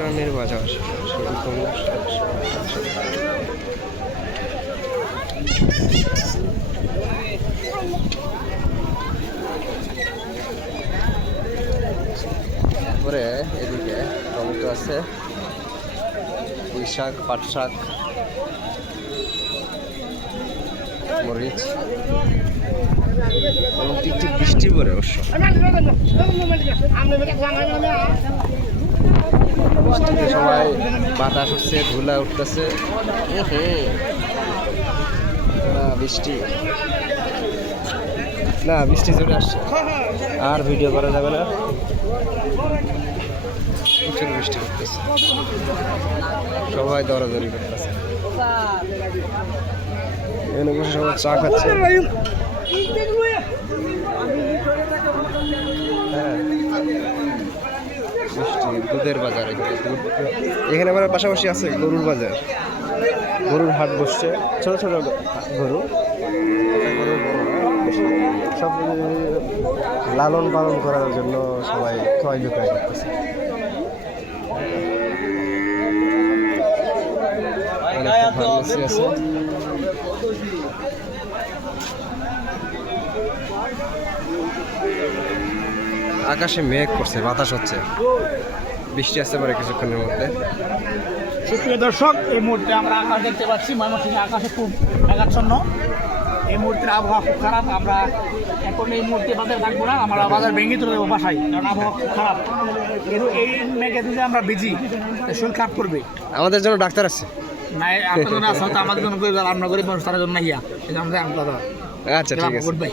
গ্রামের বাজার তারপরে এদিকে টমেটো আছে, পুঁই শাক, পাট শাক, মরিচ এবং টিকটিক বৃষ্টি পড়ে অবশ্য। বৃষ্টিতে সবাই বাতাস উঠছে, ধুলা উঠতেছে। বৃষ্টি না, বৃষ্টি চলে আসছে, আর ভিডিও করা যাবে না, প্রচুর বৃষ্টি করতেছে, সবাই দৌড়াদৌড়ি করতেছে। এখানে বসে সবাই চা খাচ্ছে। হ্যাঁ, মিষ্টি দুধের বাজার, এখানে আমার পাশাপাশি আছে গরুর বাজার, গরুর হাট বসছে, ছোট ছোট গরু, সব লালন পালন করার জন্য সবাই ক্রয় বিক্রয় করতেছে। ফার্মেসি আছে, আকাশে মেঘ করছে, বাতাস হচ্ছে, বৃষ্টি আসতে পারে কিছুক্ষণের মধ্যে। সুপ্রিয় দর্শক, এই মুহূর্তে আমরা আকাশ দেখতে পাচ্ছি, ময়মনসিংহে আকাশে খুব মেঘাচ্ছন্ন। এই মুহূর্তের আবহাওয়া খুব খারাপ। আমরা এখন এই মুহূর্তে বাজারে থাকবো না, আমরা বাজার ভেঙে তুলে দেবো বাসায়, কারণ আবহাওয়া খুব খারাপ। কিন্তু এই মেঘে যদি আমরা ভিজি, শরীর খারাপ করবে। আমাদের জন্য ডাক্তার আছে না, আপনার জন্য আছে, আমাদের জন্য রান্না করে তার জন্য ইয়া, এটা আমাদের। আচ্ছা, ঠিক আছে। Good bye.